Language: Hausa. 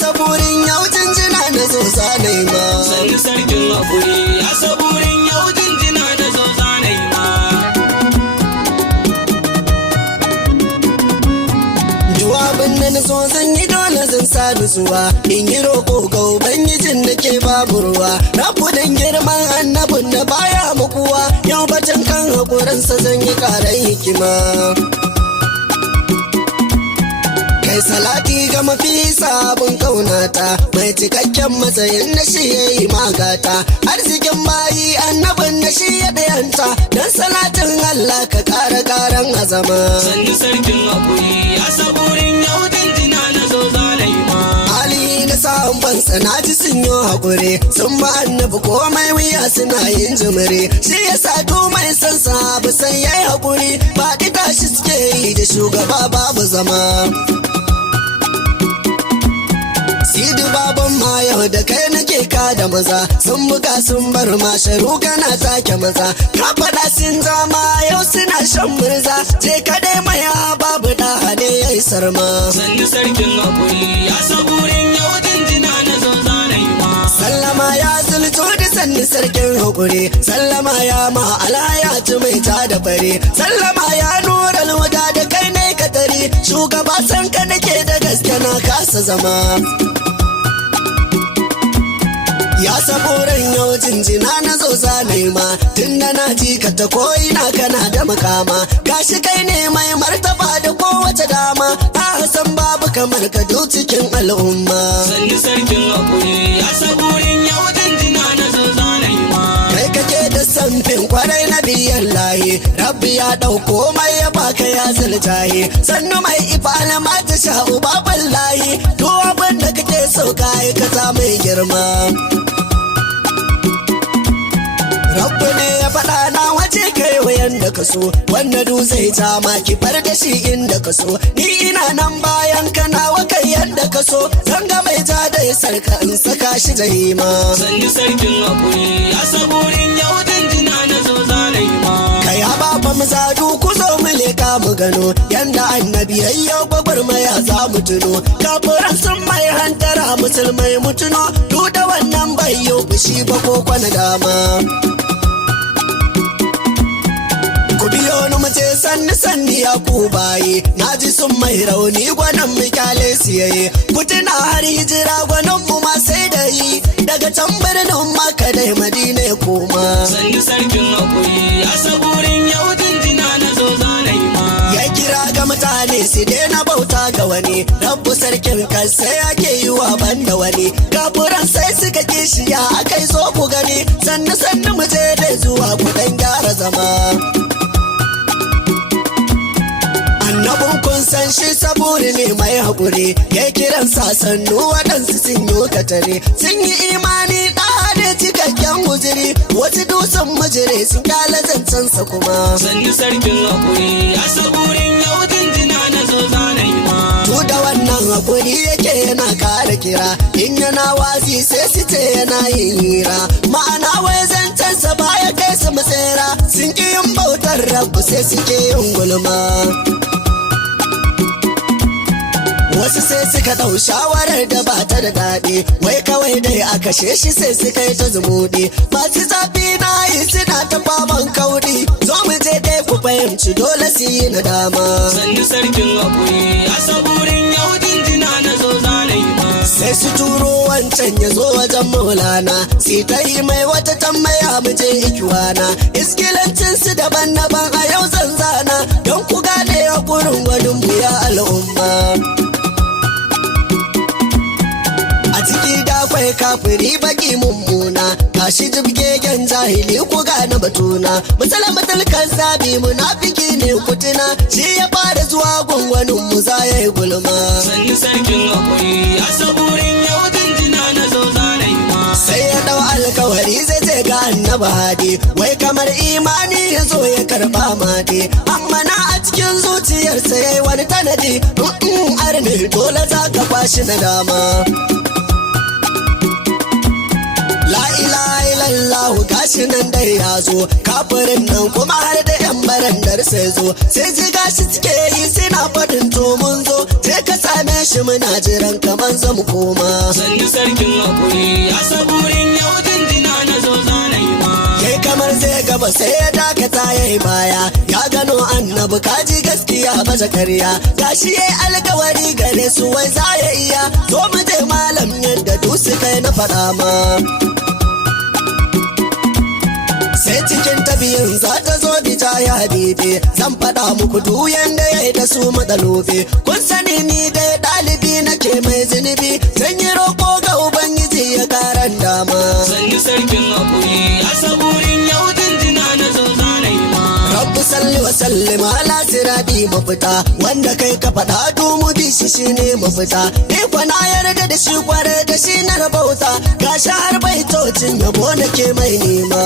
saburin yau jinjina na zo zanai ma. Sannu sarkin haƙuri ya saburin yau jinjina na zo zanai ma. Jawabin da na so zan yi dole zan sa nutsuwa, in yi roƙo ga ubangijin da ke babu ruwa. Rabu dan girman annabin da baya mukuwa, yau batun kan haƙurinsa zan yi ƙaran hikima. Kai salati ga mafi sabon kaunata, mai cikakken matsayin na shi ya yi magata. Arzikin bayi annabin na shi ya ɗayanta, don salatin Allah ka ƙara ƙaran azama. Sannu sarkin haƙuri ya saburin yau jinjina na zo zanai ma. Ali na sahabbansa na ji sun yi haƙuri, sun ma annabi komai wuya suna yin jimiri. Shi ya sa mai son sahabu sai ya yi haƙuri, faɗi tashi suke yi da shugaba babu zama. Sidi baban ma yau da kai nake ka da maza, sun buga sun bar ma sharu kana take maza. Ka faɗa sun zama yau suna shan murza, je ka dai maya babu da hade ya yi sarma. Sannu sarkin haƙuri ya saburin yau jinjina na zo zanai ma. Sallama ya zulto da sanni sarkin haƙuri, sallama ya ma alaya ci mai ta da bare, sallama ya nura alwada da kai ne ka tare, shugaba san ka nake da gaske na kasa zama. Ya saburin yau jinjina na zo zanai ma, tun da na ji ka ta ko'ina kana da makama, gashi kai ne mai martaba da kowace dama, a Hassan babu kamar ka duk cikin al'umma. Sannu sarkin haƙuri ya saburin yau jinjina na zo zanai ma. Kai kake da samfin kwarai na biyan layi, rabbi ya ɗauko mai ya baka ya zaljaye, sannu mai ifala ma ta sha'u baban layi, duk abin da kake so ka aikata mai girma. Rabbi ne ya faɗa na waje kai wayan da ka so, wanda du zai ja ma ki far da shi inda ka so, ni ina nan bayan ka nawa kai yanda ka so, zan ga mai ja da ya sarka in saka shi jahima. Sannu sarkin haƙuri ya saburin yau jinjina na zo zanai ma. Kai haba fa mu zadu ku zo mu leka mu gano, yanda annabi yayyau gwagwarmaya za mu tuno, kafiran sun mai hantara musulmai mu tuno, duk da wannan bai yau fushi ba ko kwana dama. Ku biyo ni mu je sanni sanni ya ku baye, na ji sun mai rauni gwanan mu kyale siyaye, ku tuna har hijira gwanan mu ma sai da yi, daga can birnin Makka dai Madina ya koma. Sannu sarkin haƙuri ya saburin yau jinjina na zo zanai ma. Ya kira ga mutane su daina bauta ga wani, rabbu sarkin kansa yake yi wa banda wani, kafuran sai suka kishiya akai zo ku gani, sannu sannu mu je dai zuwa ku dan gyara zama. Annabin kun san shi saburi ne mai haƙuri, ya kiran sasannu waɗansu sun yi katare, sun yi imani ɗa da cikakken hujiri, wasu dusan mujire sun kyala zancensa kuma. Sannu sarkin haƙuri ya saburin yau jinjina na zo zanai ma. Tu da wannan haƙuri yake yana kara kira, in yana wazi sai su ce yana yin hira, ma'ana wai zancensa baya kai su matsera, sun ƙi yin bautar rabu sai suke yin gulma. Wasu sai suka ɗau shawarar da ba ta da daɗi, wai kawai dai a kashe shi sai suka yi ta zumuɗi, masu zafi na yi suna ta faman kauri, zo mu je dai ku fahimci dole su yi nadama. Sannu sarkin haƙuri ya saburin yau jinjina na zo zanai ma. Sai su turo wancan ya zo wajen maulana, sai ta yi mai wata tambaya mu je ikiwana, iskilancin su daban-daban a yau zanzana, don ku gane haƙurin gwanin mu ya al'umma. Ciki da kwai kafiri baki mummuna, gashi jibgegen jahili ku gane batuna, musalamatul kazzabi munafiki ne kutuna, shi ya fara zuwa gwangwanin mu za ya yi gulma. Sannu sarkin haƙuri ya saburin yau jinjina na zo zanai ma. Sai ya dau alkawari zai je ga annabi hadi, wai kamar imani ya zo ya karba made, amma na a cikin zuciyarsa yayi wani tanadi, arne dole za ka kwashi na dama. La ilaha illallah gashi nan dai ya zo, kafirin nan kuma har da yan barandar sai zo, sai ji gashi suke yi suna faɗin to mun zo, sai ka same shi muna jiran kaman zamu koma. Sannu sarkin hakuri ya saburin yau jinjina na zo zanai ma. Kai kamar zai gaba sai ya dakata ya yi baya, ya gano annabi kaji gaskiya baje karya, gashi yayi alkawari gare su wai za ya iya, zo mu je malam yadda dusu kai na faɗa ma. Sai cikin tabiyin za ta zo bija ya habibi, zan faɗa muku duyan da ya yi da su matsalobi. Kun sani ni dai ɗalibi nake mai zunubi, zan yi roƙo ga ubangiji ya karan dama. Sannu sarkin hakuri ya saburin yau jinjina na zo zanai ma. Rabbu salli wa sallim ala siradi mafita, wanda kai ka faɗa mu bi shi shine mafita. Iko na yarda da shi kware da shi na rabauta, gashi har baitocin yabo nake mai nema.